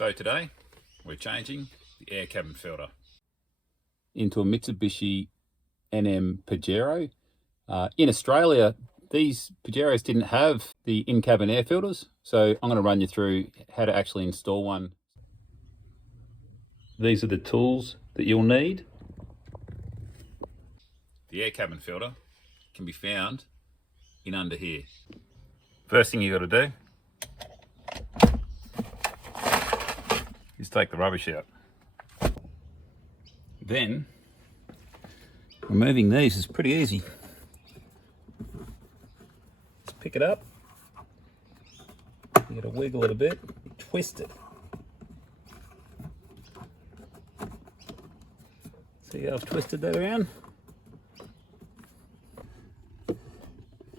So today we're changing the air cabin filter into a Mitsubishi NM Pajero. In Australia, these Pajeros didn't have the in-cabin air filters, so I'm going to run you through how to actually install one. These are the tools that you'll need. The air cabin filter can be found in under here. First thing you got to do is take the rubbish out. Then removing these is pretty easy. Just pick it up, you got to wiggle it a bit, twist it. See how I've twisted that around?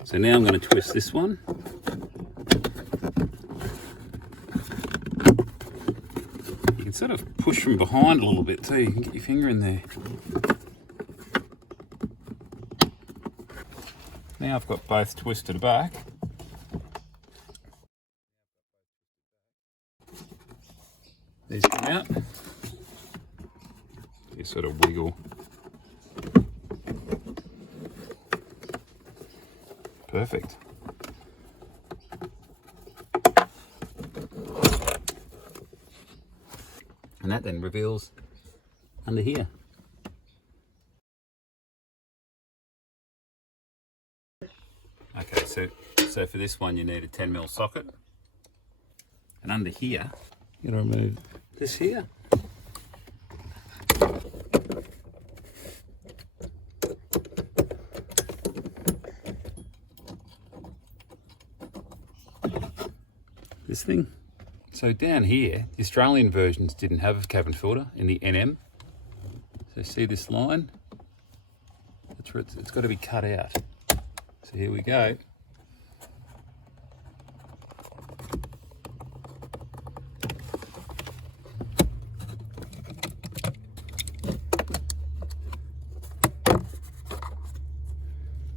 So now I'm going to twist this one. You can sort of push from behind a little bit too. You can get your finger in there. Now I've got both twisted back. These come out. You sort of wiggle. Perfect. And that then reveals under here. Okay, so for this one you need a 10mm socket. And under here, you're going to remove this here. This thing. So down here, the Australian versions didn't have a cabin filter in the NM. So see this line? That's where it's got to be cut out. So here we go.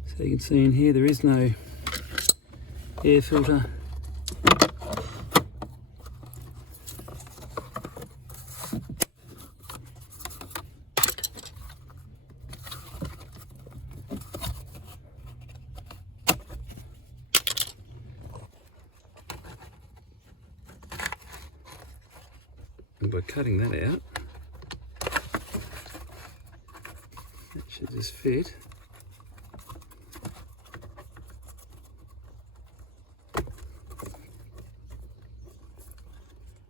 So you can see in here there is no air filter. And by cutting that out, that should just fit.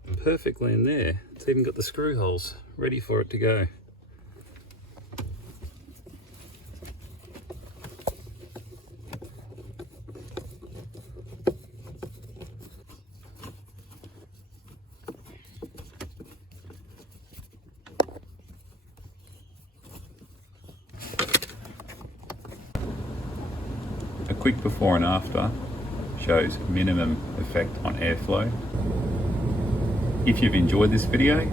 And perfectly in there. It's even got the screw holes ready for it to go. A quick before and after shows minimum effect on airflow. If you've enjoyed this video,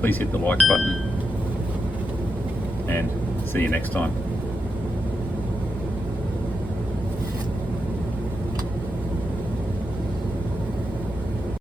please hit the like button and see you next time.